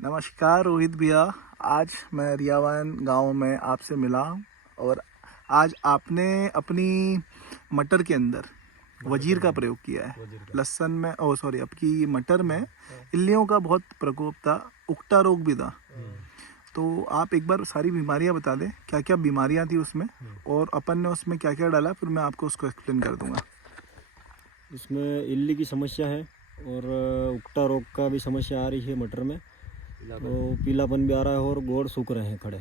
नमस्कार रोहित भैया। आज मैं रियावन गांव में आपसे मिला और आज आपने अपनी मटर के अंदर वजीर का प्रयोग किया है। लहसुन में सॉरी आपकी मटर में इल्लियों का बहुत प्रकोप था, उकटा रोग भी था। तो आप एक बार सारी बीमारियां बता दें, क्या क्या बीमारियां थी उसमें और अपन ने उसमें क्या क्या डाला, फिर मैं आपको उसको एक्सप्लेन कर दूंगा। इसमें इल्ली की समस्या है और उकटा रोग का भी समस्या आ रही है मटर में, तो पीलापन भी आ रहा है और गोड़ सूख रहे हैं खड़े।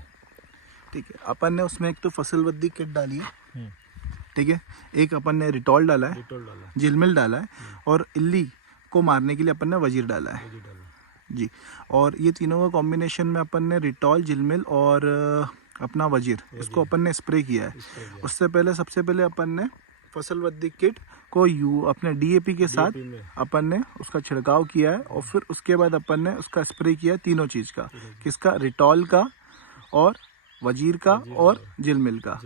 ठीक है, अपन ने उसमें एक तो फसल वृद्धि किट डाली है, ठीक है, एक अपन ने रिटॉल डाला है, जिलमिल डाला है और इल्ली को मारने के लिए अपन ने वजीर डाला है जी। और ये तीनों का कॉम्बिनेशन में अपन ने रिटॉल, जिलमिल और अपना वजीर इसको अपन ने स्प्रे किया है। उससे पहले सबसे पहले अपन ने फसल वृद्धि किट को अपने डीएपी के साथ अपन ने उसका छिड़काव किया है और फिर उसके बाद अपन ने उसका स्प्रे किया तीनों चीज़ का, किसका, रिटॉल का और वजीर का और जिलमिल का,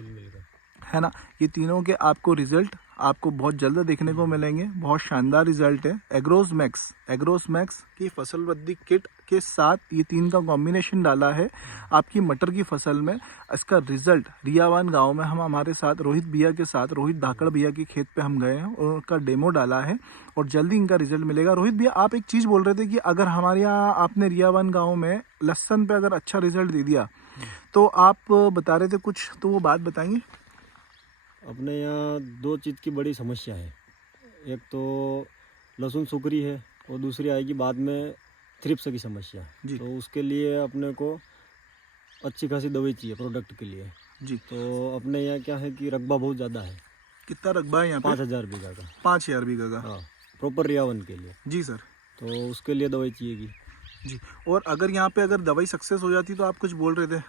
है ना। ये तीनों के आपको रिजल्ट आपको बहुत जल्द देखने को मिलेंगे, बहुत शानदार रिजल्ट है। एग्रोज मैक्स की फसल वृद्धि किट के साथ ये तीन का कॉम्बिनेशन डाला है आपकी मटर की फसल में। इसका रिजल्ट रियावन गांव में हम हमारे साथ रोहित भैया के साथ, रोहित धाकड़ भैया के खेत पे हम गए हैं और उनका डेमो डाला है और जल्दी इनका रिजल्ट मिलेगा। रोहित भैया, आप एक चीज़ बोल रहे थे कि अगर हमारे यहाँ आपने रियावन गाँव में लहसुन पे अगर अच्छा रिजल्ट दे दिया तो आप बता रहे थे कुछ, तो वो बात बताएंगे। अपने यहाँ दो चीज़ की बड़ी समस्या है, एक तो लहसुन सूखरी है और दूसरी आएगी बाद में थ्रिप्स की समस्या जी। तो उसके लिए अपने को अच्छी खासी दवाई चाहिए प्रोडक्ट के लिए जी। तो अपने यहाँ क्या है कि रकबा बहुत ज़्यादा है। कितना रकबा है यहाँ पे? 5000 बीघा का। 5000 बीघा का, हाँ, प्रॉपर रियावन के लिए जी सर। तो उसके लिए दवाई चाहिएगी जी। और अगर यहाँ पे अगर दवाई सक्सेस हो जाती तो आप कुछ बोल रहे थे।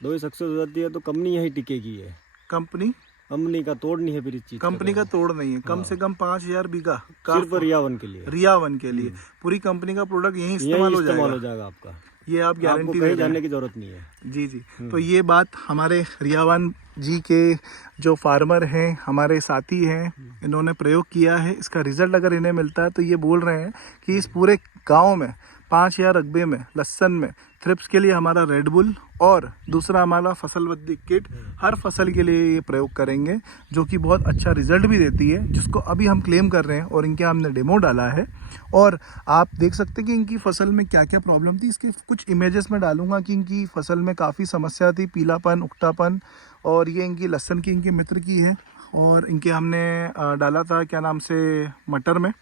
दवाई सक्सेस हो जाती है तो कंपनी यही टिकेगी है। कंपनी का तोड़ नहीं है, फिर इस चीज कंपनी का तोड़ नहीं है। कम से कम 5000 बीघा सिर्फ रियावन के लिए पूरी कंपनी का प्रोडक्ट यही इस्तेमाल हो जाएगा आपका। ये आप गारंटी कहीं जाने की जरूरत नहीं है जी जी। तो ये बात हमारे रियावन जी के जो फार्मर हैं, हमारे साथी हैं, इन्होंने प्रयोग किया है। इसका रिजल्ट अगर इन्हें मिलता है तो ये बोल रहे हैं कि इस पूरे गांव में 5000 रकबे में लहसुन में थ्रिप्स के लिए हमारा रेड बुल और दूसरा हमारा फसल वृद्धि किट हर फसल के लिए ये प्रयोग करेंगे, जो कि बहुत अच्छा रिजल्ट भी देती है, जिसको अभी हम क्लेम कर रहे हैं और इनके हमने डेमो डाला है। और आप देख सकते हैं कि इनकी फसल में क्या क्या प्रॉब्लम थी। इसके कुछ इमेजेस में डालूंगा कि इनकी फसल में काफ़ी समस्या थी, पीलापन, उकटापन, और ये इनकी लहसुन की इनके मित्र की है। और इनके हमने डाला था क्या नाम से मटर में,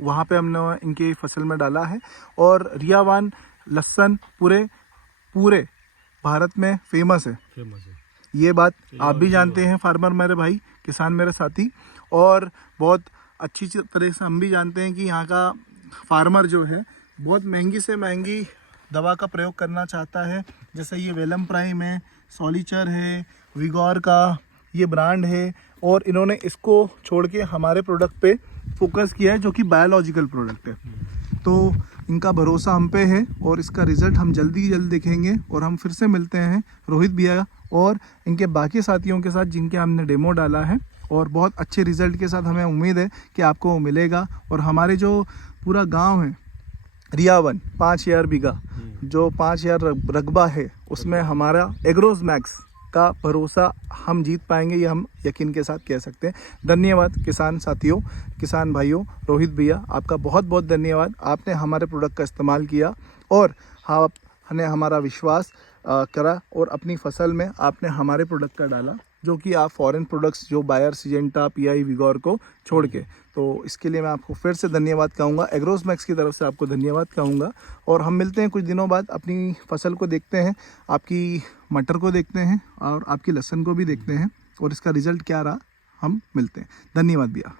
वहाँ पे हमने इनके फसल में डाला है। और रियावन लहसुन पूरे भारत में फेमस है। ये बात आप भी जानते हैं फार्मर मेरे भाई, किसान मेरे साथी, और बहुत अच्छी तरह से हम भी जानते हैं कि यहाँ का फार्मर जो है बहुत महंगी से महंगी दवा का प्रयोग करना चाहता है। जैसे ये वेलम प्राइम है, सॉलिचर है, विगोर का ये ब्रांड है, और इन्होंने इसको छोड़ के हमारे प्रोडक्ट पे फोकस किया है जो कि बायोलॉजिकल प्रोडक्ट है। तो इनका भरोसा हम पे है और इसका रिजल्ट हम जल्दी देखेंगे। और हम फिर से मिलते हैं रोहित भैया और इनके बाकी साथियों के साथ जिनके हमने डेमो डाला है, और बहुत अच्छे रिजल्ट के साथ हमें उम्मीद है कि आपको वो मिलेगा। और हमारे जो पूरा गांव है रियावन 5000 बीघा, जो 5000 रकबा है, उसमें हमारा एग्रोज मैक्स का भरोसा हम जीत पाएंगे, ये हम यकीन के साथ कह सकते हैं। धन्यवाद किसान साथियों, किसान भाइयों। रोहित भैया, आपका बहुत बहुत धन्यवाद। आपने हमारे प्रोडक्ट का इस्तेमाल किया और आपने हमारा विश्वास करा और अपनी फसल में आपने हमारे प्रोडक्ट का डाला, जो कि आप फॉरेन प्रोडक्ट्स जो बायर, सिजेंटा, पीआई, विगोर को छोड़ के, तो इसके लिए मैं आपको फिर से धन्यवाद कहूँगा। एग्रोज मैक्स की तरफ से आपको धन्यवाद कहूँगा। और हम मिलते हैं कुछ दिनों बाद, अपनी फसल को देखते हैं, आपकी मटर को देखते हैं और आपकी लहसुन को भी देखते हैं, और इसका रिजल्ट क्या रहा हम मिलते हैं। धन्यवाद भैया।